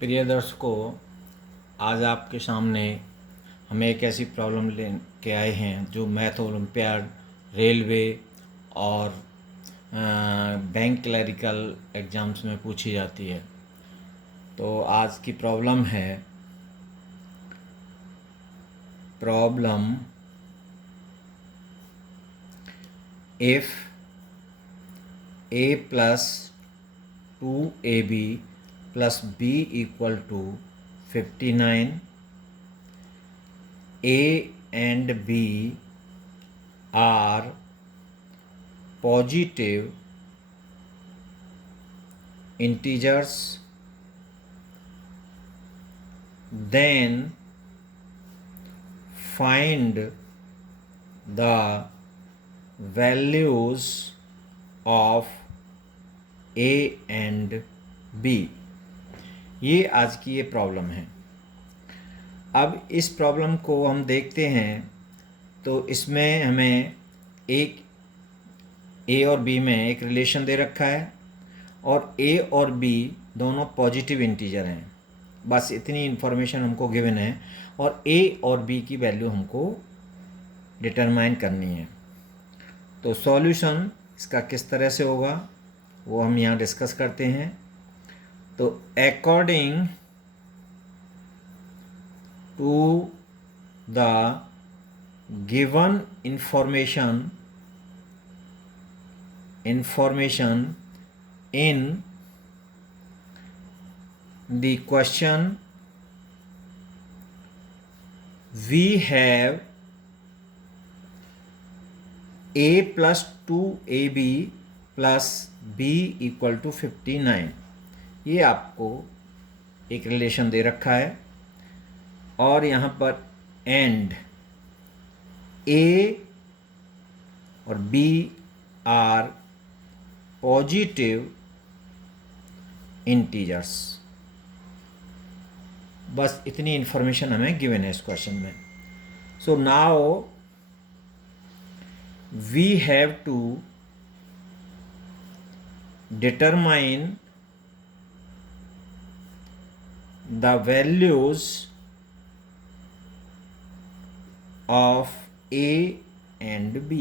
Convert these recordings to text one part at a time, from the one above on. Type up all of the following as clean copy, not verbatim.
प्रिय दर्शकों, आज आपके सामने हम एक ऐसी प्रॉब्लम ले के आए हैं जो मैथ ओलंपियाड, रेलवे और बैंक क्लरिकल एग्ज़ाम्स में पूछी जाती है। तो आज की प्रॉब्लम है problem if a plus 2ab plus b equal to 59, a and b are positive integers, then find the values of a and b। ये आज की ये प्रॉब्लम है। अब इस प्रॉब्लम को हम देखते हैं तो इसमें हमें एक ए और बी में एक रिलेशन दे रखा है और ए और बी दोनों पॉजिटिव इंटीजर हैं। बस इतनी इन्फॉर्मेशन हमको गिवन है और ए और बी की वैल्यू हमको डिटरमाइन करनी है। तो सॉल्यूशन इसका किस तरह से होगा वो हम यहाँ डिस्कस करते हैं। तो according to the given information in the question, we have a plus 2ab plus b equal to 59। ये आपको एक रिलेशन दे रखा है और यहाँ पर एंड ए और बी आर पॉजिटिव इंटीजर्स। बस इतनी इन्फॉर्मेशन हमें गिवन है इस क्वेश्चन में। So now we have to determine the values of a and b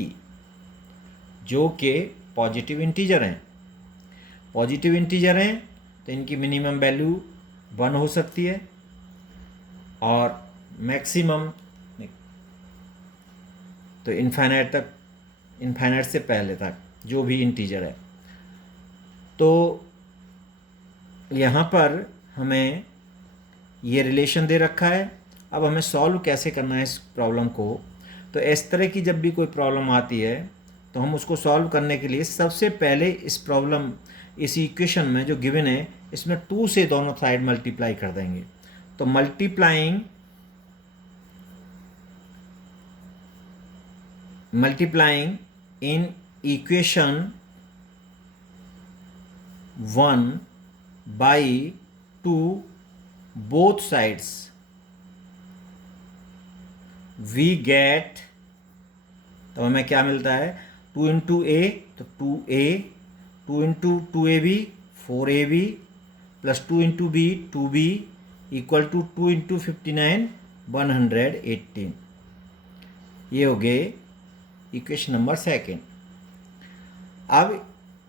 जो कि पॉजिटिव इंटीजर हैं। पॉजिटिव इंटीजर हैं तो इनकी मिनिमम वैल्यू 1 हो सकती है और मैक्सिमम तो इनफाइनाइट तक, इनफाइनाइट से पहले तक जो भी इंटीजर है। तो यहाँ पर हमें ये रिलेशन दे रखा है। अब हमें सॉल्व कैसे करना है इस प्रॉब्लम को। तो इस तरह की जब भी कोई प्रॉब्लम आती है तो हम उसको सॉल्व करने के लिए सबसे पहले इस इक्वेशन में जो गिवन है इसमें 2 से दोनों साइड मल्टीप्लाई कर देंगे। तो multiplying in equation 1 by 2 both sides, we get, तो हमें क्या मिलता है 2 इंटू ए तो 2a, 2 into 2ab 4ab plus 2 into b 2b equal to 2 into 59 118। ये हो गए इक्वेशन नंबर सेकेंड। अब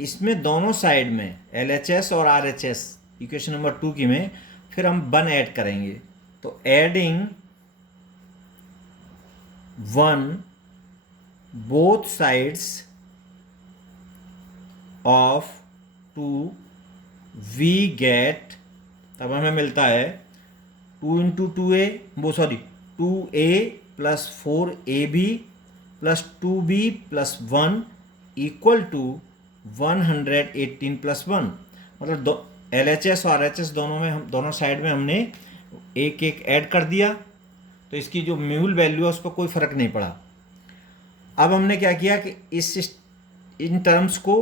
इसमें दोनों साइड में LHS और RHS इक्वेशन नंबर 2 की में फिर हम 1 ऐड करेंगे। तो adding 1 both sides of 2 we get, तब हमें मिलता है 2 into 2a 2a plus 4ab plus 2b plus 1 equal to 118 plus 1। मतलब LHS और RHS दोनों में दोनों साइड में हमने एक एक ऐड कर दिया तो इसकी जो म्यूल वैल्यू है उस पर कोई फ़र्क नहीं पड़ा। अब हमने क्या किया कि इन टर्म्स को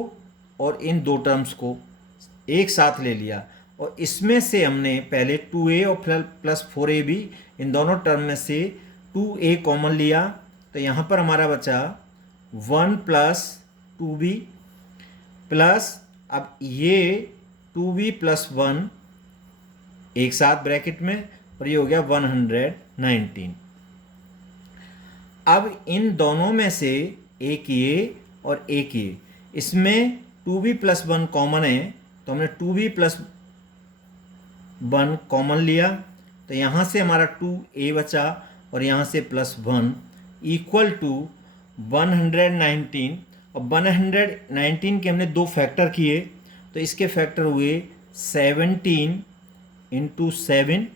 और इन 2 टर्म्स को एक साथ ले लिया और इसमें से हमने पहले 2a और प्लस 4ab इन दोनों टर्म में से 2a कॉमन लिया। तो यहाँ पर हमारा बचा 1 प्लस 2b प्लस अब ये 2b प्लस 1 एक साथ ब्रैकेट में, और ये हो गया 119। अब इन दोनों में से एक ये और एक ये, इसमें 2b+1 कॉमन है, तो हमने 2b+1 कॉमन लिया, तो यहाँ से हमारा 2a बचा और यहाँ से +1 इक्वल टू 119। और 119 के हमने दो फैक्टर किए, तो इसके फैक्टर हुए 17 × 7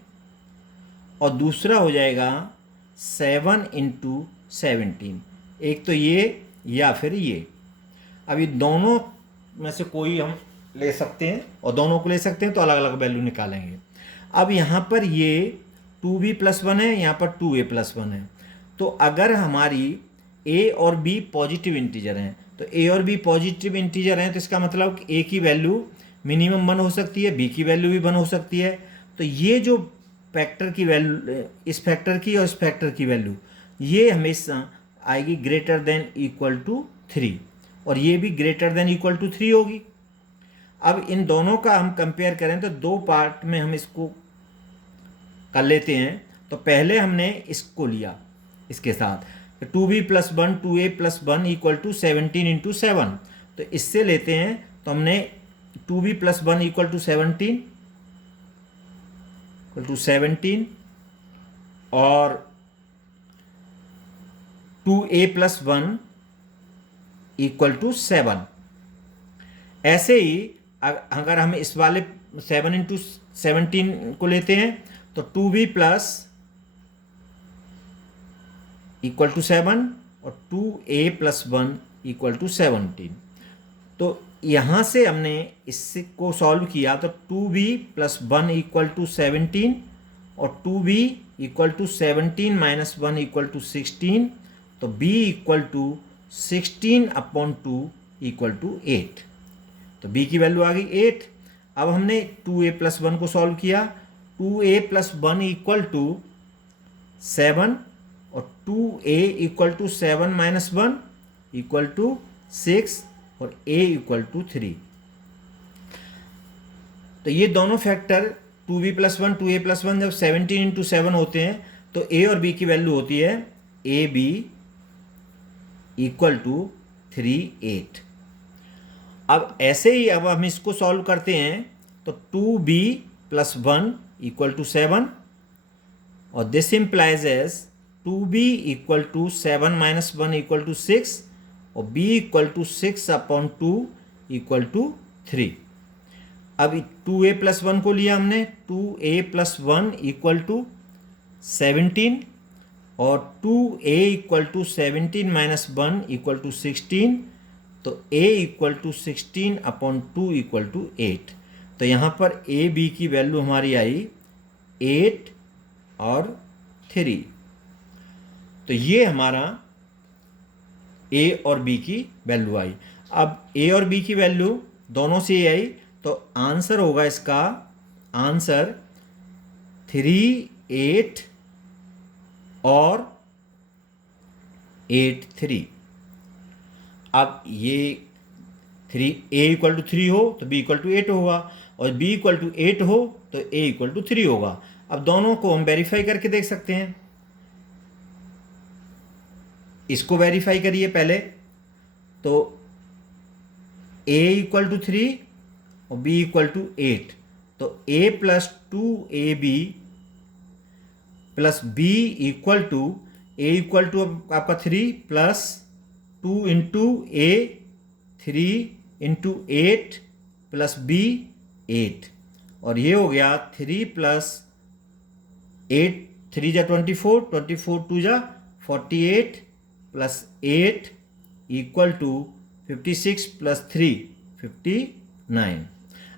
और दूसरा हो जाएगा 7 × 17। एक तो ये या फिर ये। अब ये दोनों में से कोई हम ले सकते हैं और दोनों को ले सकते हैं, तो अलग अलग वैल्यू निकालेंगे। अब यहाँ पर ये 2b+1 है, यहाँ पर 2a+1 है, तो अगर हमारी a और b पॉजिटिव इंटीजर हैं, तो a और b पॉजिटिव इंटीजर हैं, तो इसका मतलब कि a की वैल्यू मिनिमम 1 हो सकती है, b की वैल्यू भी 1 हो सकती है। तो ये जो फैक्टर की वैल्यू, इस फैक्टर की और इस फैक्टर की वैल्यू, ये हमेशा आएगी ग्रेटर देन इक्वल टू 3, और ये भी ग्रेटर देन इक्वल टू 3 होगी। अब इन दोनों का हम कंपेयर करें तो दो पार्ट में हम इसको कर लेते हैं। तो पहले हमने इसको लिया इसके साथ, 2b+1 2a+1 इक्वल टू 17 × 7, तो इससे लेते हैं, तो हमने 2b+1 इक्वल टू 17 और 2a+1 इक्वल टू 7। ऐसे ही अगर हम इस वाले 7 × 17 को लेते हैं, तो 2b+ इक्वल टू 7 और 2a+1 इक्वल टू 17। तो यहाँ से हमने इसको सॉल्व किया, तो 2b+1 इक्वल टू 17 और 2b equal to 17 - 1 equal to 16, तो b equal to 16/2 equal to 8। तो b की वैल्यू आ गई 8। अब हमने 2a+1 को सॉल्व किया, 2a+1 इक्वल टू 7 और 2a equal to 7 - 1 equal to 6 और a इक्वल टू 3। तो ये दोनों फैक्टर 2b+1 2a+1 जब 17 × 7 होते हैं, तो a और b की वैल्यू होती है ab इक्वल टू 3 8। अब ऐसे ही अब हम इसको सॉल्व करते हैं, तो 2b+1 इक्वल टू 7 और this implies as 2b equal to 7 - 1 equal to 6 और b equal to 6/2 equal to 3। अब 2a+1 को लिया हमने, 2a+1 इक्वल टू 17 और 2a equal to 17 - 1 equal to 16, तो a equal to 16/2 equal to 8। तो यहाँ पर a b की वैल्यू हमारी आई 8 और 3। तो ये हमारा a और b की वैल्यू आई। अब a और b की वैल्यू दोनों से आई, तो आंसर होगा इसका, आंसर 3 8 और 8 3। अब ये 3a इक्वल टू 3 हो तो b इक्वल टू 8 होगा, और b इक्वल टू 8 हो तो a इक्वल टू 3 होगा। अब दोनों को हम वेरीफाई करके देख सकते हैं। इसको वेरीफाई करिए पहले, तो a इक्वल टू 3 और b इक्वल टू 8, तो a + 2ab + b equal to a equal to आपका 3 प्लस 2 × a 3 × 8 प्लस b 8, और ये हो गया 3 + 8 3 × 24 24 2 × 48 प्लस 8 इक्वल टू 56 प्लस 3 59।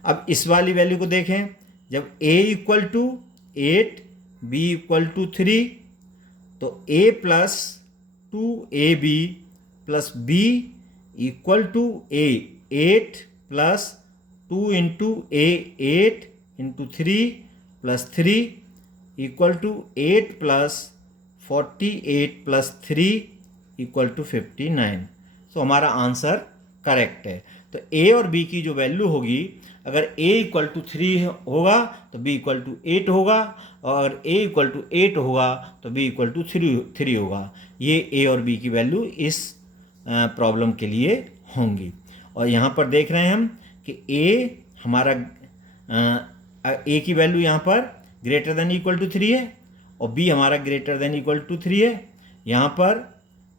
अब इस वाली वैल्यू को देखें, जब a equal to 8 b equal to 3, तो a + 2ab plus b equal to a 8 plus 2 × a 8 × 3 plus 3 equal to 8 plus 48 plus 3 equal to 59। तो हमारा आंसर करेक्ट है। तो a और b की जो वैल्यू होगी अगर a इक्वल टू 3 होगा तो b इक्वल टू 8 होगा, और अगर a इक्वल टू 8 होगा तो b इक्वल टू 3 होगा। ये a और b की वैल्यू इस प्रॉब्लम के लिए होंगी। और यहाँ पर देख रहे हैं हम कि a हमारा a की वैल्यू यहाँ पर ग्रेटर देन इक्वल टू 3 है और b हमारा ग्रेटर देन इक्वल टू 3 है। यहाँ पर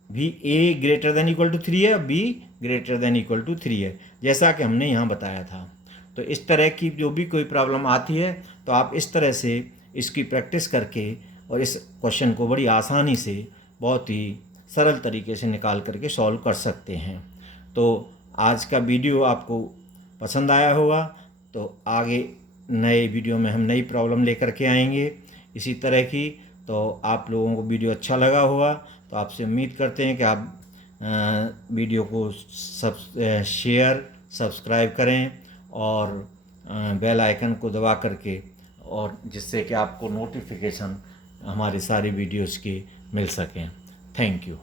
भी a greater than equal to 3 है और b greater than equal to 3 है, जैसा कि हमने यहाँ बताया था। तो इस तरह की जो भी कोई प्रॉब्लम आती है तो आप इस तरह से इसकी प्रैक्टिस करके और इस क्वेश्चन को बड़ी आसानी से बहुत ही सरल तरीके से निकाल करके सॉल्व कर सकते हैं। तो आज का वीडियो आपको पसंद आया होगा, तो आगे नए वीडियो में हम नई प्रॉब्लम लेकर के आएंगे इसी तरह की। तो आप लोगों को वीडियो अच्छा लगा होगा, तो आपसे उम्मीद करते हैं कि आप वीडियो को शेयर सब्सक्राइब करें और बेल आइकन को दबा करके, और जिससे कि आपको नोटिफिकेशन हमारे सारे वीडियोज़ के मिल सकें। Thank you.